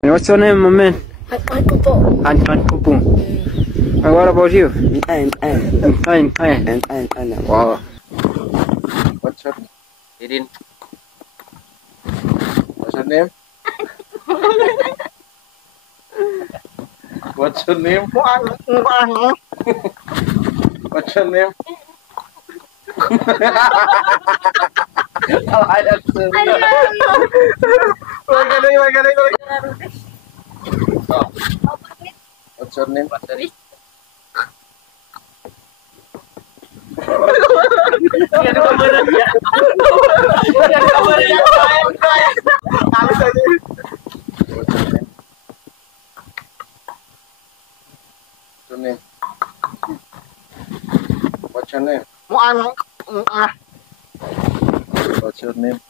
What's your name, my man? Anton Kupu. And what about you? Fine. Wow. What's your name? Idin. What's your name? What's your name? What's your name? What's your name? What's your name? What's your name? What's your name?